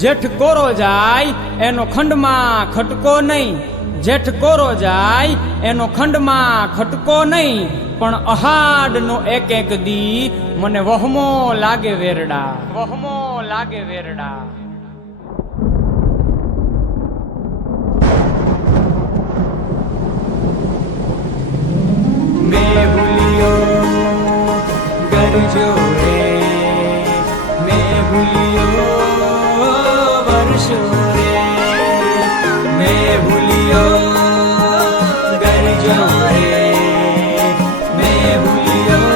જેઠ કોરો જાય એનો ખંડમાં ખટકો નહીં, જેઠ કોરો જાય એનો ખંડમાં ખટકો નહીં, પણ અહાડનો એક એક દી મને વહમો લાગે વેરડા, વહમો લાગે વેરડા. મેં ભૂલ્યો ગરજો રે, મેં ભૂલ્યો વર્ષો રે, મેં ભૂલ્યો ગરજો રે, મેં ભૂલ્યો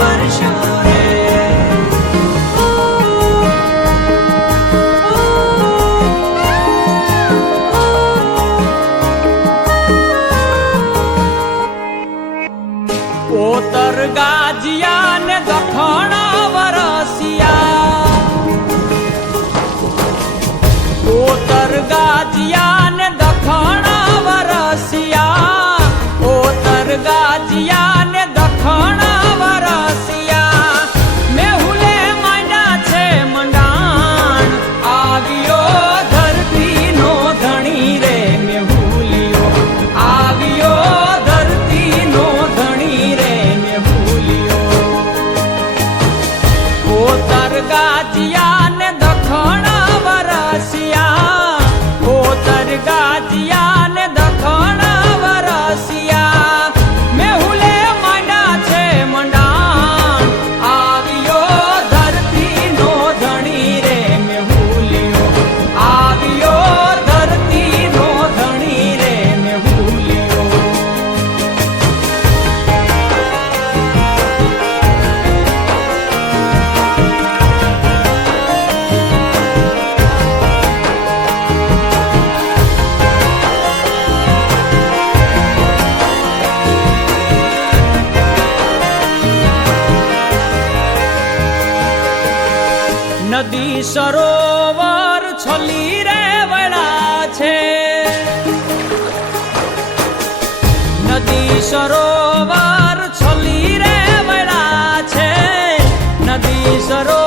વર્ષો રે. ઉત્તર ગાજિયા ને દખણ વરસિયા, ઉત્તર ગાજિયા ને દખણ વરસિયા, ઉત્તર ગાજિયા ને દખણ વરસિયા. મેહુલે માંડ્યા છે મંડાણ, આવ્યો ધરતી નો ધણી રે, મેહુલિયો આવ્યો ધરતી નો ધણી રે, મેહુલિયો. ઉત્તર ગાજિયા ને દખણ વરસિયા, ઉત્તર ગાજિયા ને દખણ વરસિયા. મેહુલે માંડ્યા છે મંડાણ, આવ્યો ધરતી નો ધણી રે, મેહુલિયો આવ્યો ધરતી નો ધણી રે, મેહુલિયો. નદી સરોવર છલી રે વળા છે, નદી સરોવર છલી રે વળા છે, નદી સરોવર